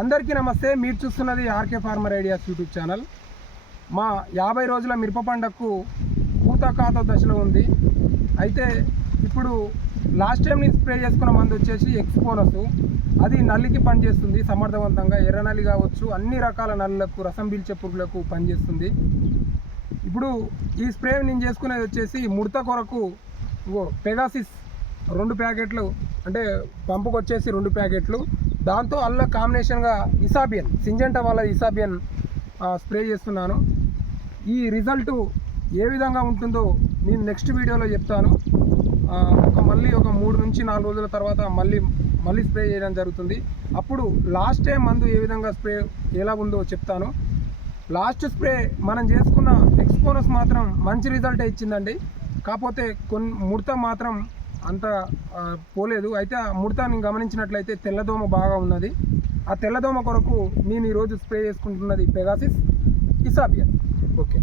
అందరికీ నమస్తే. మీరు చూస్తున్నది RK Farmer Ideas YouTube channel. మా 50 రోజుల మిరప పంటకు పూత కాత దశలో ఉంది. అయితే ఇప్పుడు లాస్ట్ టైం నేను స్ప్రే చేసుకున్న మందు వచ్చేసి ఎక్స్పోనస్. అది నల్లికి పనిచేస్తుంది సమర్థవంతంగా. ఎర్ర నల్లి కావచ్చు, అన్ని రకాల నల్లులకు, రసం పీల్చే పురుగులకు పనిచేస్తుంది. ఇప్పుడు ఈ స్ప్రే నేను చేసుకునేది వచ్చేసి ముడత కొరకు పెగాసిస్ 2 ప్యాకెట్లు, అంటే పంపుకు వచ్చేసి 2 ప్యాకెట్లు, దాంతో అల్ల కాంబినేషన్గా ఇసాబియన్, సింజెంటా వాళ్ళ ఇసాబియన్ స్ప్రే చేస్తున్నాను. ఈ రిజల్ట్ ఏ విధంగా ఉంటుందో నేను నెక్స్ట్ వీడియోలో చెప్తాను. మళ్ళీ ఒక 3 నుంచి 4 రోజుల తర్వాత మళ్ళీ స్ప్రే చేయడం జరుగుతుంది. అప్పుడు లాస్ట్ టైం మందు ఏ విధంగా స్ప్రే ఎలా ఉందో చెప్తాను. లాస్ట్ స్ప్రే మనం చేసుకున్న ఎక్స్పోనస్ మాత్రం మంచి రిజల్టే ఇచ్చిందండి. కాకపోతే ముడత మాత్రం అంత పోలేదు. అయితే ఆ ముడత నేను గమనించినట్లయితే తెల్లదోమ బాగా ఉన్నది. ఆ తెల్లదోమ కొరకు నేను ఈరోజు స్ప్రే చేసుకుంటున్నది పెగాసిస్ ఇసాబియన్. ఓకే.